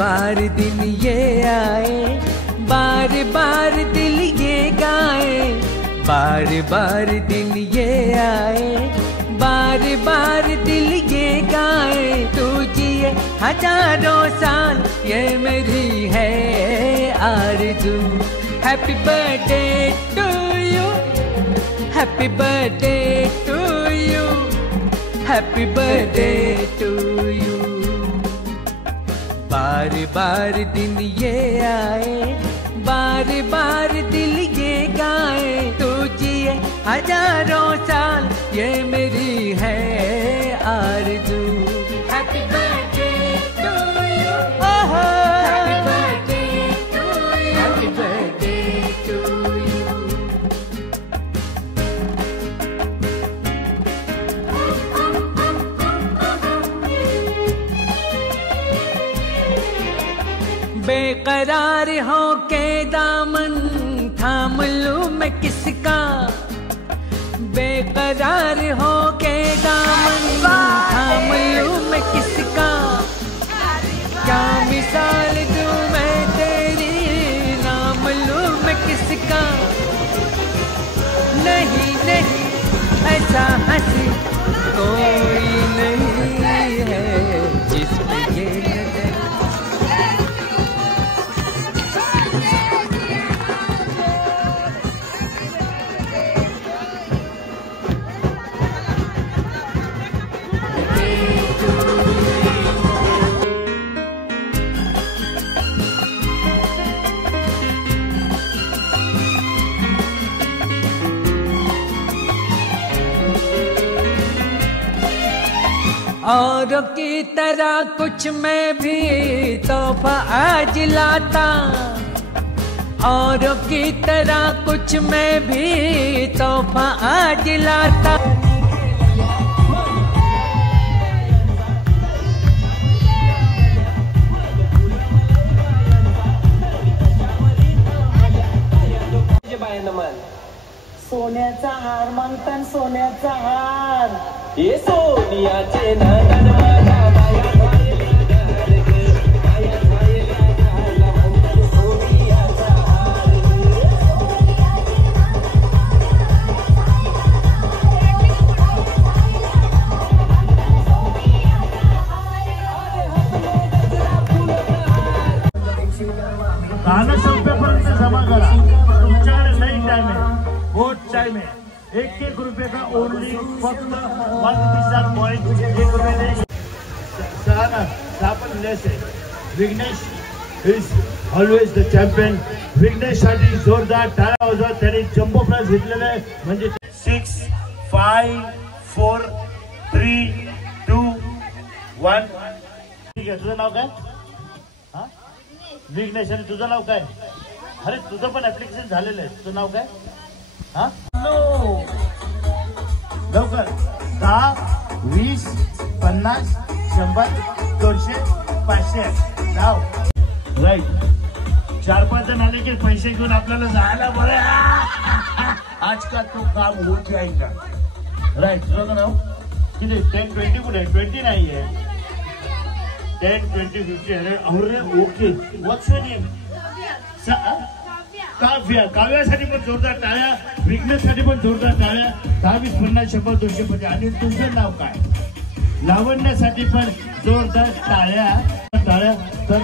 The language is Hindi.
बार दिन ये आए, बार बार दिल ये गाए, बार बार दिन ये आए, बार बार दिल ये गाए। तू जिए हजारों साल ये मेरी है आरज़ू। Happy birthday to you, happy birthday to you, happy birthday to you. बार बार दिन ये आए, बार बार दिल ये गाए। तू जिए हजारों साल ये मेरी है आरज़ू। Happy birthday to you, happy birthday to you, happy birthday to you. बेकरार हो के दामन थाम लूं मैं किसका, बेकरार हो के दामन थाम लूं मैं किसका। क्या मिसाल दूं मैं तेरी, नाम लूं मैं किसका। नहीं नहीं ऐसा हंसी कोई नहीं है जिस पे ये नजर। औरों की तरह कुछ मैं भी तोहफा आज लाता, औरों की तरह कुछ मैं भी तोहफा आज लाता। सोन्याचा हार मागतान, सोन्याचा हार ये सोनियाचे नादान माझ्या बाया सोनियाचा हार। गाणं संपेपर्यंत जमा करा, तुमच्याकडे लई टाइम आहे, बहुत टाइम है। एक एक रुपये का ओनली फक्त 1 पॉइंट 1 रुपये नहीं। लेस है। Vighnesh is always the champion. Vighnesh साठी जोरदार टाळ्या वाजवा, त्याने जम्बो प्राइज घेतलेला आहे। म्हणजे 6 5 4 3 2 1। ठीक आहे, तुझं नाव काय? हा विघ्नेश, आणि तुझं नाव काय? अरे तुझं पण ऍप्लिकेशन झालेलं आहे, तुझं नाव काय? हा लवकर 10 20 50 100 200 500 नाव राईट। 4-5 जण आले की पैसे घेऊन आपल्याला जायला बरं। आज का तो काम हो जाएगा राईट। तुझं नाव किती? 10 20 कुठे? 20 नाही आहे, 10 20 50। अरे okay, what's your name? Kavya. काव्यासाठी पण जोरदार टाळ्या, विघ्नेशसाठी पण जोरदार टाळ्या। 10 20 50 100 200 50। आणि तुझं नाव काय? लावण्यासाठी पण जोरदार टाळ्या। तर